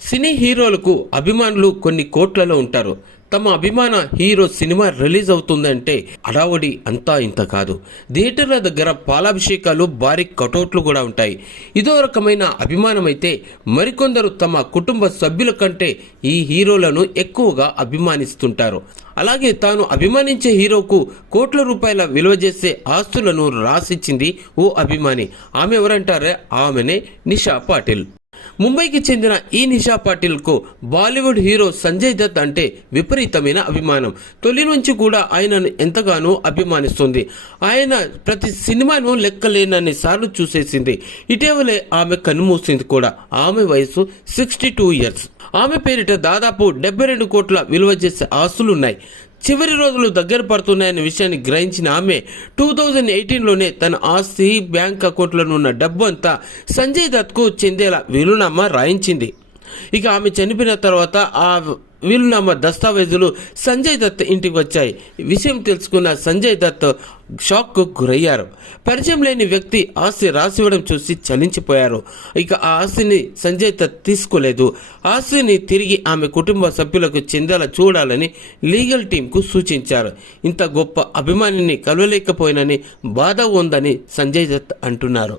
సినీ హీరోలకు అభిమానులు కొన్ని కోట్లలో ఉంటారు. తమ అభిమాన హీరో సినిమా రిలీజ్ అవుతుందంటే అడావడి అంతా ఇంత కాదు. థియేటర్ల దగ్గర పాలాభిషేకాలు, భారీ కటౌట్లు కూడా ఉంటాయి. ఇదో రకమైన అభిమానం అయితే మరికొందరు తమ కుటుంబ సభ్యుల కంటే ఈ హీరోలను ఎక్కువగా అభిమానిస్తుంటారు. అలాగే తాను అభిమానించే హీరోకు కోట్ల రూపాయల విలువ చేసే ఆస్తులను రాసిచ్చింది ఓ అభిమాని. ఆమె ఎవరంటారే, ఆమెనే నిషా పాటిల్. ముంబైకి చెందిన ఈ నిషా పాటిల్కు బాలీవుడ్ హీరో సంజయ్ దత్ అంటే విపరీతమైన అభిమానం. తొలి నుంచి కూడా ఆయనను ఎంతగానో అభిమానిస్తుంది. ఆయన ప్రతి సినిమాను లెక్కలేనన్ని సార్లు చూసేసింది. ఇటీవలే ఆమె కన్నుమూసింది కూడా. ఆమె వయసు 62 ఇయర్స్. ఆమె పేరిట దాదాపు 72 కోట్ల విలువ చేసే ఆస్తులున్నాయి. చివరి రోజులు దగ్గర పడుతున్నాయనే విషయాన్ని గ్రహించిన ఆమె 2018లోనే తన ఆస్తి, బ్యాంక్ అకౌంట్లలో ఉన్న డబ్బు అంతా సంజయ్ దత్కు చెందేలా వీలునామా రాయించింది. ఇక ఆమె చనిపోయిన తర్వాత ఆ వీలునామా దస్తావేజులు సంజయ్ దత్ ఇంటికి వచ్చాయి. విషయం తెలుసుకున్న సంజయ్ దత్ షాక్కు గురయ్యారు. పరిచయం లేని వ్యక్తి ఆస్తి రాసివ్వడం చూసి చలించిపోయారు. ఇక ఆ ఆస్తిని సంజయ్ దత్ తీసుకోలేదు. ఆస్తిని తిరిగి ఆమె కుటుంబ సభ్యులకు చెందేలా చూడాలని లీగల్ టీంకు సూచించారు. ఇంత గొప్ప అభిమానిని కలవలేకపోయినని బాధ ఉందని సంజయ్ దత్ అంటున్నారు.